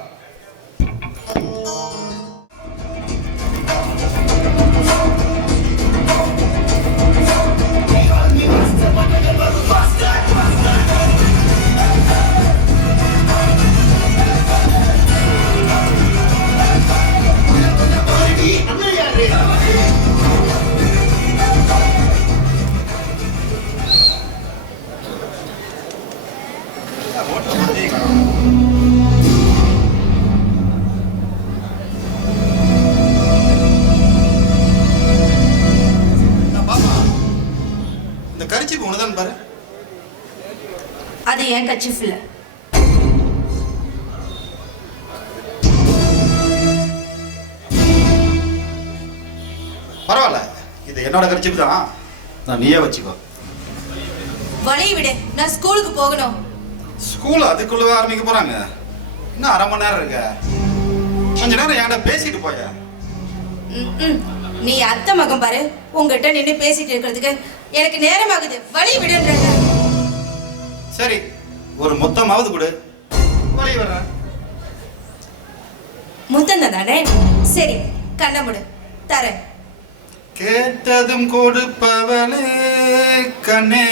இந்த கரிச்சி உனதான் பாரு. அது ஏன் கச்சிஃப் இல்ல. பரவாயில்ல, இது என்னோட கரிச்சிப்பு தான். நான் நீயே வச்சுக்கோ. வழி விடு, நான் ஸ்கூலுக்கு போகணும். ஸ்கூல் அதுக்குள்ள ஆரம்பிக்க போறாங்க. இன்னும் 1/2 மணி நேரம் இருக்கு. கொஞ்ச நேரம் என்கிட்ட பேசிட்டு போய. ம்ம். நீ அத்தை மகன் பாரு, உங்ககிட்ட நின்று பேசிட்டு இருக்கிறதுக்கு எனக்கு நேரமாகுது, வழி விடுன்றாங்க. சரி, ஒரு மொத்தமாவது கொடு, வழி வர்றேன். முத்தம் தானே? சரி, கண்ண முடு, தரேன். கேட்டதும் கொடுப்பவளே கண்ணே.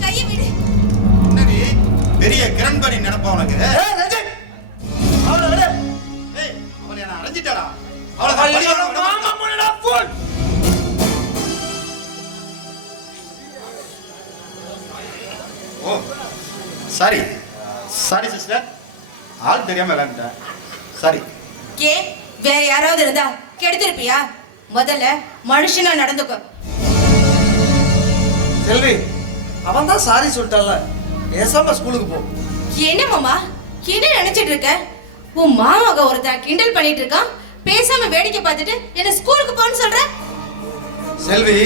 கையை விடு. என்னடி பெரிய கிரண்படி நினைப்பா உனக்கு? அவளை விட ஏய், அவளை நான் அடைஞ்சிட்டாடா. அவளை நான் பழி வாங்க விட மாட்டேன். ஓ, சாரி சாரி சிஸ்டர், ஆள் தெரியாம விளையாண்டேன், சாரி. ஏ, வேற யாராவது இருந்தா கெடுத்திருப்பியா? முதல்ல மனுஷனா நடந்துக்கோ. செல்வி, அவன் தான் சாரி சொல்லிட்டான்ல, பேசாம ஸ்கூலுக்கு போ. என்ன மாமா, என்ன நினைச்சிட்டு இருக்க? உன் மாமாவை ஒருத்தன் கிண்டல் பண்ணிட்டு இருக்கான், பேசாம வேடிக்கை பார்த்துட்டு என்ன ஸ்கூலுக்கு போன்னு சொல்ற? செல்வி,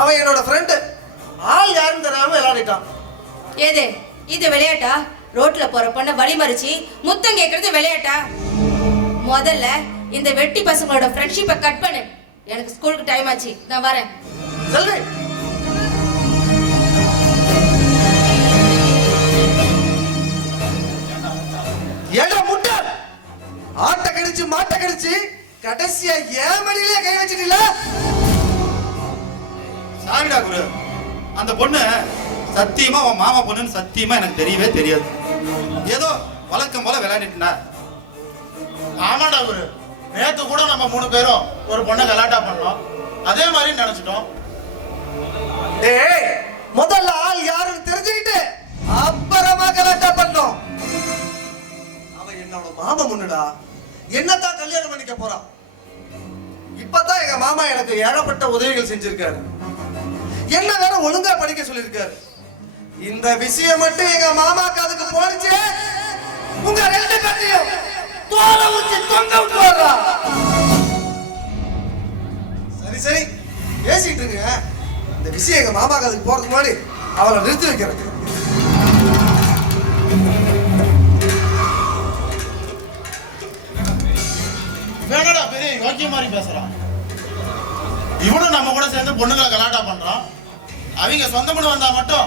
அவன் என்னோட ஃப்ரெண்டு, ஆள் யாருன்னு தெரியாம விளையாடிட்டான். ஏது இது விளையாட்டா? ரோட்ல போற பொண்ண வழி மறிச்சு முத்தம் கேக்குறது விளையாட்டா? முதல்ல இந்த வெட்டி பசங்களோட ஃப்ரெண்ட்ஷிப்பை கட் பண்ணு. எனக்கு ஸ்கூலுக்கு டைம் ஆச்சு, நான் வரேன். செல்வி, ஏடா முட்டை, ஆட்ட கடிச்சு மாட்ட கடிச்சு கடைசியா ஏன் மடியிலே கை வச்சிட்டீல? சாரிடா குரு, அந்த பொண்ணு சத்தியமா உன் மாமா பொண்ணுன்னு சத்தியமா எனக்கு தெரியவே தெரியாது. ஏதோ வழக்கம் போல விளையாடிட்டுனா. ஆமாடா குரு, நேத்து கூட நம்ம 3 பேரும் ஒரு பொண்ணை கலாட்டா பண்ணோம், அதே மாதிரி நினைச்சிட்டோம். ஏய், முதல்ல ஆள் யாருன்னு தெரிஞ்சுக்கிட்டு அப்புறமா கலாட்டா பண்ணோம். அவன் என்னோட மாமா முன்னுடா, என்னத்தான் கல்யாணம் பண்ணிக்க போறான். இப்பதான் எங்க மாமா எனக்கு ஏகப்பட்ட உதவிகள் செஞ்சிருக்காரு, என்ன வேற ஒழுங்கா படிக்க சொல்லியிருக்காரு. இந்த விஷயம் மட்டும் எங்க மாமாக்கு அதுக்கு போடுச்சு, உங்க 2 பேரையும் தோலை உரிச்சு தொங்க விட்டுறா. சரி சரி, பேசிட்டு இருங்க. இந்த விஷயம் எங்க மாமாக்கு அதுக்கு போறதுக்கு முன்னாடி அவளை நிறுத்தி வைக்கிறேன். வேணடா பெரிய யோக்கிய மாதிரி பேசுறான். இவனும் நம்ம கூட சேர்ந்து பொண்ணுங்களை கலாட்டா பண்றான். அவங்க சொந்த பொண்ணு வந்தா மட்டும்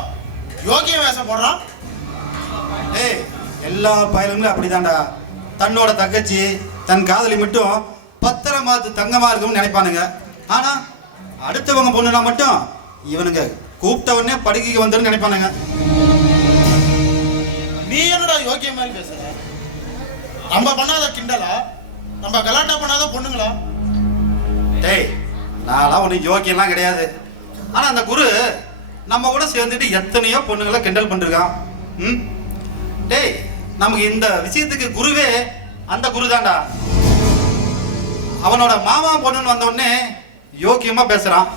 யோக்கிய வேஷம் போடுறான். ஏய், எல்லா பயலுங்களும் அப்படிதான்டா. தன்னோட தங்கச்சி தன் காதலி மட்டும் பத்திரமாத்து தங்கமா இருக்கும்னு நினைப்பானுங்க. ஆனா அடுத்தவங்க பொண்ணுனா மட்டும் இவனுங்க கூப்பிட்டவனே படுக்கைக்கு வந்துன்னு நினைப்பானுங்க. நீ என்னடா யோக்கிய மாதிரி பேசுற? நம்ம பண்ணாத கிண்டலா, நம்ம கலாட்டா பண்ணாத பொண்ணுங்களா? டேய், நான்லாம் ஒன்றும் யோக்கியெல்லாம் கிடையாது. ஆனா அந்த குரு நம்ம கூட சேர்ந்துட்டு எத்தனையோ பொண்ணுங்களை கிண்டல் பண்ணிருக்கான். ம், டேய், நமக்கு இந்த விஷயத்துக்கு குருவே அந்த குரு தான்டா. அவனோட மாமா பொண்ணுன்னு வந்த உடனே யோக்கியமா பேசுறான்.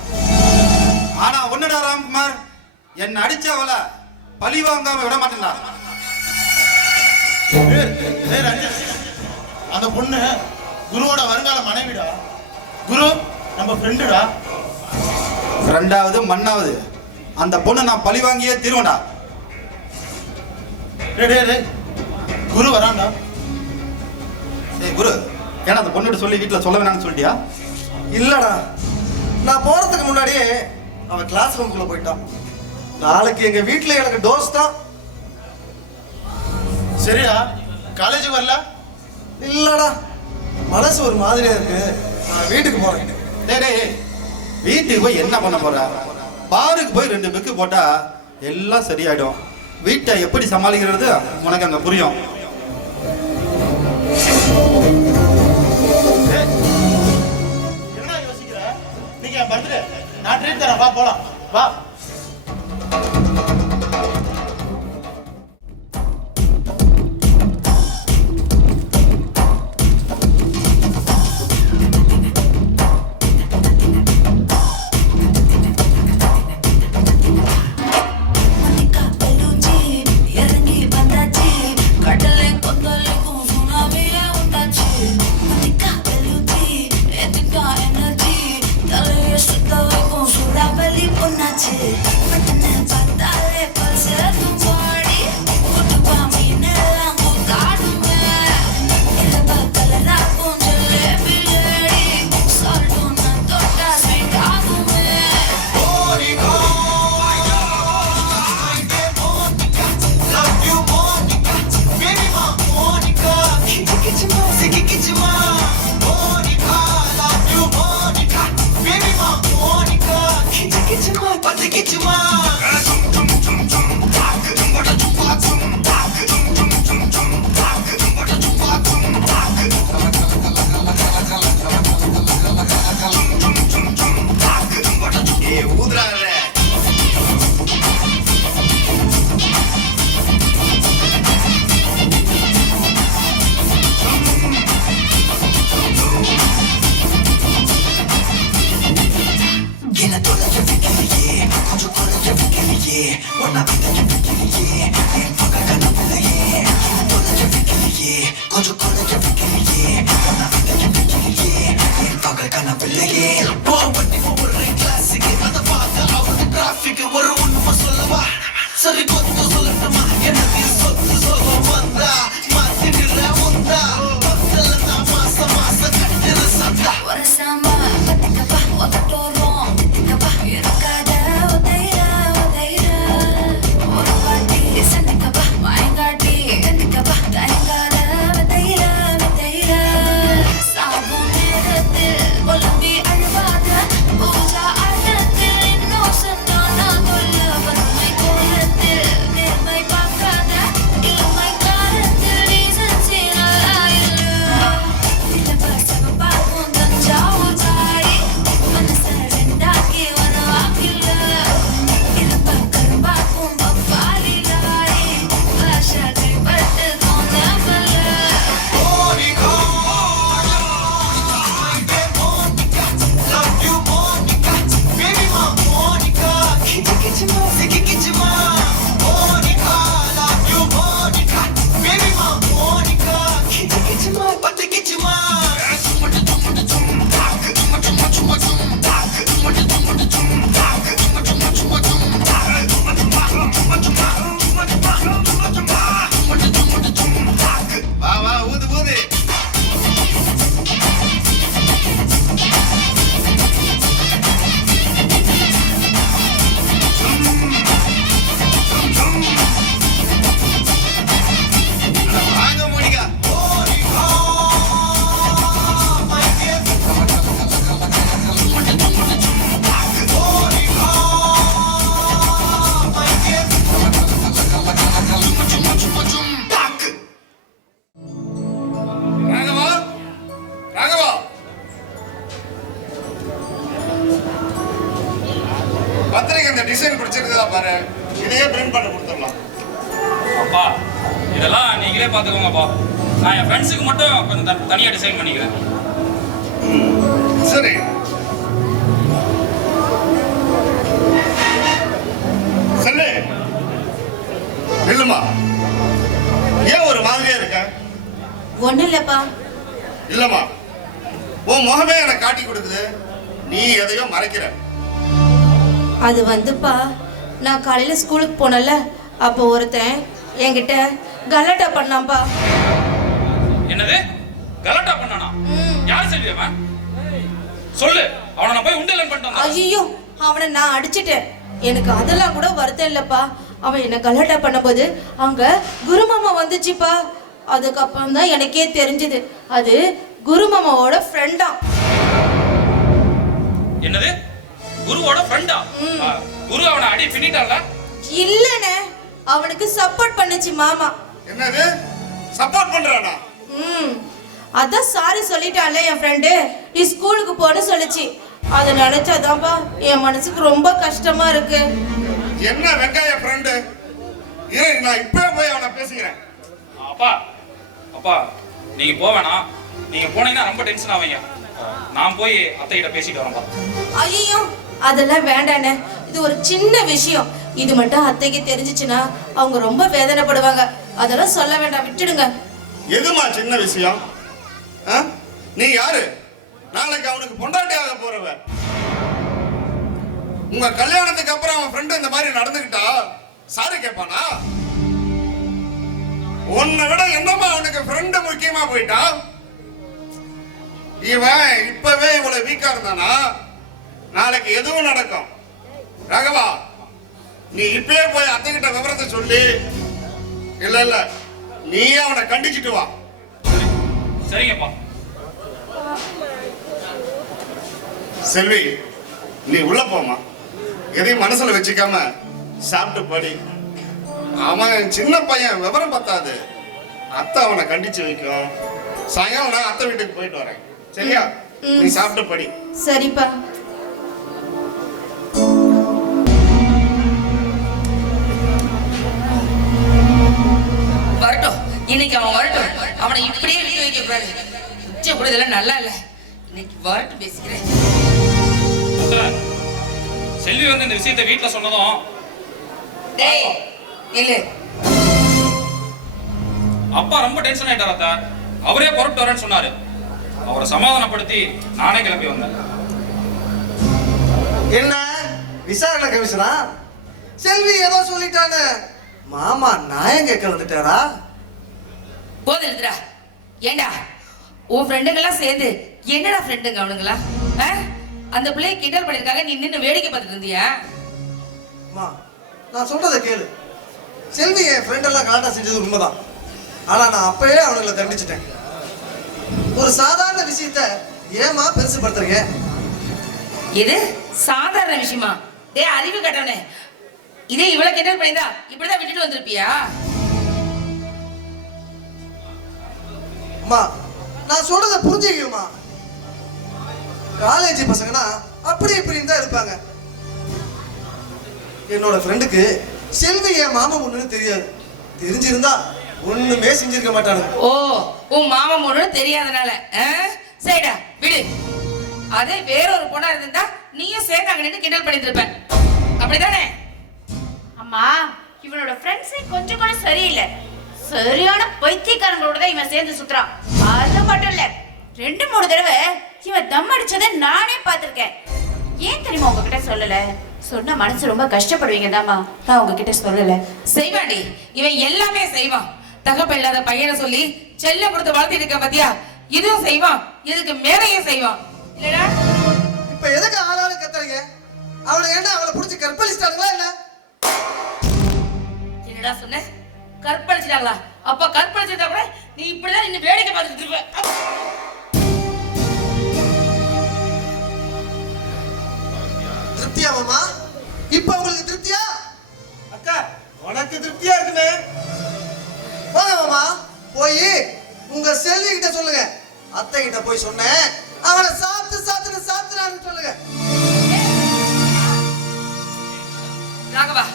ஆனா ஒண்ணுடா ராம்குமார், என்ன அடிச்சவள பழி வாங்காம விட மாட்டேன்டா. அந்த பொண்ணு குருவோட வருங்கால மனைவிடா. குரு நம்ம ஃப்ரெண்டுடா. ரெண்டாவது மண்ணாவது அந்த பொண்ணு நான் பழி வாங்கியே தீருவேன்டா. குரு வரான்டா. ஏய் குரு, ஏன்னா அந்த பொண்ணுகிட்ட சொல்லி வீட்டில் சொல்ல வேணாம்னு சொல்லிட்டியா? இல்லடா, நான் போறதுக்கு முன்னாடியே அவன் கிளாஸ் ரூம்குள்ள போயிட்டான். நாளைக்கு எங்க வீட்டுல எனக்கு டோஸ் தான். சரிடா, காலேஜ் வரல? இல்லடா, மனசு ஒரு மாதிரியா இருக்கு, நான் வீட்டுக்கு போறேன். டேய் டேய், வீட்டுக்கு போய் என்ன பண்ண போற? பாருக்கு போய் 2 பெக்கு போட்டா எல்லாம் சரியாயிடும். வீட்டை எப்படி சமாளிக்கிறது உனக்கு அங்க புரியும். என்ன யோசிக்கிற? நீங்க என் பர்த்டே, நான் ட்ரீட் தரேன், வா போலாம், வா. Energy, dale, yo estoy con su rap, el hiponache. பத்திக்கிச்சுமா ஏ ஊதுறாங்க என்ன தொலைய வைக்கிறியே கொஞ்சம் குறைய வைக்கிறியே ஒன்னா பிதைய வைக்கிறியே என் பகல் கனவில்லையே என்ன தொலைய வைக்கிறியே கொஞ்சம் குறைய வைக்கிறியே ஒன்னா பிதைய வைக்கிறியே என் பகல் கனவில்லையே போவட்டி ஒவ்வொரு கிளாஸுக்கு அதை பார்க்க அவரு டிராஃபிக் ஒரு உண்மை சொல்லவா சரி கொஞ்சம் சொல்லட்டுமா எனக்கு சொத்து சொல்ல வந்தா மாத்திடுற உந்தா பக்கத்துல நான் மாசம் மாசம் கட்டுற சந்தா ஒரு சாமா பத்திக்கப்பா ஒத்தட்டோரும் திக்கப்பா இருக்காத உதைரா உதைரா ஒரு வாட்டி சந்திக்கப்பா வாயங்காட்டி கண்டிக்கப்பா தயங்காத உதைரா உதைரா சாகும் நேரத்தில் புலம்பி அழுவாத பூஜா அர்த்தத்தில் இன்னும் சொன்னானா கொல்ல வறுமை கோலத்தில் நேர்மை பார்க்காத இளமை காலத்தில் ரீசன்சி நல்லா இல்ல திலப்பசவ பார்க்கும் தஞ்சாவூர் தாடி மனசை ரெண்டாக்கி வனவாக்கில்ல இளப்ப கரும்பாக்கும் பப்பாளி தாடி பாஷா கைப்பட்டு தோணவல்ல வா வா ஊது ஊது வாங்க மோனிகா ராகவா ராகவா பத்திரிக்கை இந்த டிசைன் பிடிச்சிருக்குதா பாரு இதையே பிரிண்ட் பண்ண கொடுத்துடலாம் அப்பா இதெல்லாம் நீங்களே பார்த்துக்கோங்கப்பா நான் என் ஃப்ரெண்ட்ஸுக்கு மட்டும் கொஞ்சம் தனியாக டிசைன் பண்ணிக்கிறேன். சரி சொல்லு இல்லம்மா ஏன் ஒரு மாதிரியா இருக்க ஒன்றும் இல்லைப்பா. இல்லம்மா உன் முகமே எனக்கு காட்டி கொடுக்குது நீ எதையோ மறைக்கிற அது வந்துப்பா, நான் காலையில் ஸ்கூலுக்கு போனல, அப்போ ஒருத்தன் என்கிட்ட கலாட்டா பண்ணாம்பா. என்னது கலாட்டா பண்ணானா? யார் செல்வி அவன்? சொல்லு, அவனை நான் போய் உண்டலன் பண்ணிட்டேன். ஐயோ, அவனை நான் அடிச்சிட்டேன். எனக்கு அதெல்லாம் கூட வருத்தம் இல்லைப்பா. அவன் என்ன கலாட்டா பண்ணும்போது அங்க குருமாமா வந்துச்சுப்பா. அதுக்கப்புறம் தான் எனக்கே தெரிஞ்சது அது குருமாமாவோட ஃப்ரெண்டா. என்னது குருவோட ஃப்ரெண்டா? குரு அவனை அடி பின்னிட்டான்ல? இல்லனே, அவனுக்கு சப்போர்ட் பண்ணுச்சு மாமா. என்னது சப்போர்ட் பண்றானா? அதான் சாரி சொல்லிட்டான்ல என் ஃப்ரெண்டு, நீ ஸ்கூலுக்கு போன்னு சொல்லுச்சு. அதை நினைச்சாதான்ப்பா என் மனசுக்கு ரொம்ப கஷ்டமா இருக்கு. என்ன வெங்காய ஃப்ரெண்டு? இரு, நான் இப்பவே போய் அவனை பேசிக்கிறேன். அப்பா அப்பா நீங்க போவேனா? நீங்க போனீங்கன்னா ரொம்ப டென்ஷன் ஆவீங்க. நான் போய் அத்தைகிட்ட பேசிட்டு வரேன்ப்பா. ஐயோ, அதெல்லாம் வேண்டானே. இது ஒரு சின்ன விஷயம். இது மட்டும் அத்தைக்கு தெரிஞ்சிச்சுன்னா அவங்க ரொம்ப வேதனைப்படுவாங்க. அதெல்லாம் சொல்ல வேண்டாம், விட்டுடுங்க. எதுமா சின்ன விஷயம்? நீ யாரு? நாளைக்கு அவனுக்கு பொண்டாட்டி ஆக போறவ. உங்க கல்யாணத்துக்கு அப்புறம் அவன் ஃப்ரெண்டு இந்த மாதிரி நடந்துக்கிட்டா சாரி கேட்பானா? உன்னை விட என்னமா அவனுக்கு ஃப்ரெண்டு முக்கியமா போயிட்டா? இவன் இப்பவே இவ்வளவு வீக்கா இருந்தானா நாளைக்கு எதுவும் நடக்கும். ராகவா, நீ இப்பவே போய் அத்தைகிட்ட விவரத்தை சொல்லி, இல்ல நீயே அவனை கண்டிச்சுட்டு வா. சரிங்கப்பா. செல்வி, நீ உள்ள போமா. எதையும் மனசுல வச்சுக்காம சாப்பிட்டு படி. அவன் சின்ன பையன், விவரம் பத்தாது. அத்தை அவனை கண்டிச்சு வைக்கும். சாயங்காலம் நான் அத்தை வீட்டுக்கு போயிட்டு வரேன். சரியா? நீ சாப்பிட்டு படி. சரிப்பா. வரட்டும், இன்னைக்கு அவன் வரட்டும். அவனை இப்படியே விட்டு வைக்க கூடாது. உச்ச கூட இதெல்லாம் நல்லா இல்ல. இன்னைக்கு வரட்டும் பேசிக்கிறேன். செல்வி வந்து இந்த விஷயத்தை வீட்டுல சொன்னதும் டேய் இல்ல அப்பா ரொம்ப டென்ஷன் ஆயிட்டார் அத்தா. அவரே புறப்பட்டு வரேன்னு சொன்னாரு. அவரை சமாதானப்படுத்தி நானே கிளம்பி வந்தேன். என்ன விசாரணை கமிஷனா? செல்வி ஏதோ சொல்லிட்டானு மாமா நியாயம் கேட்க வந்துட்டாரா? போது இருக்குடா. ஏண்டா உன் ஃப்ரெண்டுங்கெல்லாம் சேர்ந்து என்னடா ஃப்ரெண்டுங்க அவனுங்களா? அந்த பிள்ளையை கிண்டல் பண்ணிருக்காங்க, நீ நின்று வேடிக்கை பார்த்துட்டு இருந்தியா? அம்மா நான் சொல்றதை கேளு. செல்வி என் ஃப்ரெண்டெல்லாம் கலாட்டா செஞ்சது உண்மைதான். ஆனா நான் அப்பவே அவனுங்களை தண்டிச்சிட்டேன். ஒரு சாதாரண விஷயத்த ஏமா பெருசுபடுத்துறீங்க? இது சாதாரண விஷயமா? டேய் அறிவு கட்டவனே, இதே இவ்வளவு கிண்டல் பண்ணிருந்தா இப்படிதான் விட்டுட்டு வந்திருப்பியா? அம்மா நான் சொல்றதை புரிஞ்சுக்கணுமா? காலேஜ் பசங்கன்னா அப்படி இப்படின்னு தான் இருப்பாங்க. என்னோட ஃப்ரெண்டுக்கு செல்வி என் மாமா ஒண்ணுன்னு தெரியாது. தெரிஞ்சிருந்தா ஒண்ணுமே செஞ்சிருக்க மாட்டானு. ஓ உன் மாமா ஒண்ணு தெரியாதனால சரிடா விடு. அதே வேற ஒரு பொண்ணா இருந்தா நீயும் சேர்ந்து அங்க நின்று கிண்டல் பண்ணிட்டு இருப்ப. அப்படிதானே? அம்மா இவனோட ஃப்ரெண்ட்ஸே கொஞ்சம் கூட சரியில்லை. சரியான பைத்தியக்காரங்களோட தான் இவன் சேர்ந்து சுத்துறான். அது மட்டும் இல்ல, 2-3 தடவை இவன் தம் அடிச்சதை நானே பார்த்திருக்கேன். ஏன் தெரியுமா உங்ககிட்ட சொல்லல? சொன்ன மனசு ரொம்ப கஷ்டப்படுவீங்க தாமா, நான் உங்ககிட்ட சொல்லல. செய்வாண்டி, இவன் எல்லாமே செய்வான். தகப்ப இல்லாத பையனை சொல்லி செல்ல கொடுத்து வளர்த்திட்டு இருக்க பாத்தியா? இதுவும் செய்வான், இதுக்கு மேலையும் செய்வான். இல்லடா இப்ப எதுக்கு ஆளாளு கத்துறீங்க? அவளை என்ன அவளை புடிச்சு கற்பழிச்சிட்டாங்களா என்ன? என்னடா சொன்ன? கற்பழிச்சிட்டாங்களா? அப்ப கற்பழிச்சிட்டா கூட நீ இப்படிதான் இன்னும் வேடிக்கை பார்த்துட்டு இருப்ப. திருப்தியா மாமா? இப்ப உங்களுக்கு திருப்தியா? அக்கா உனக்கு திருப்தியா இருக்குமே. வாங்க மாமா, போய் உங்க செல்வி கிட்ட சொல்லுங்க. அத்தை கிட்ட போய் சொன்னேன், அவனை சாத்துறான்னு சொல்லுங்க. ராகவா,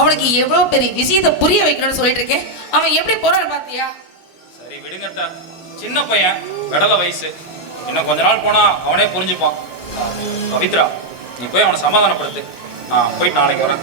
அவனுக்கு எவ்வளவு பெரிய விஷயத்தை புரிய வைக்கணும்னு சொல்லிட்டு இருக்கேன். அவன் எப்படி போறான்னு பாத்தியா? சரி விடுங்கட்டா, சின்ன பையன், கடலை வயசு. இன்னும் கொஞ்ச நாள் போனா அவனே புரிஞ்சுப்பான். பவித்ரா, நீ போய் அவனை சமாதானப்படுத்து. போயிட்டு நாளைக்கு வரேன்.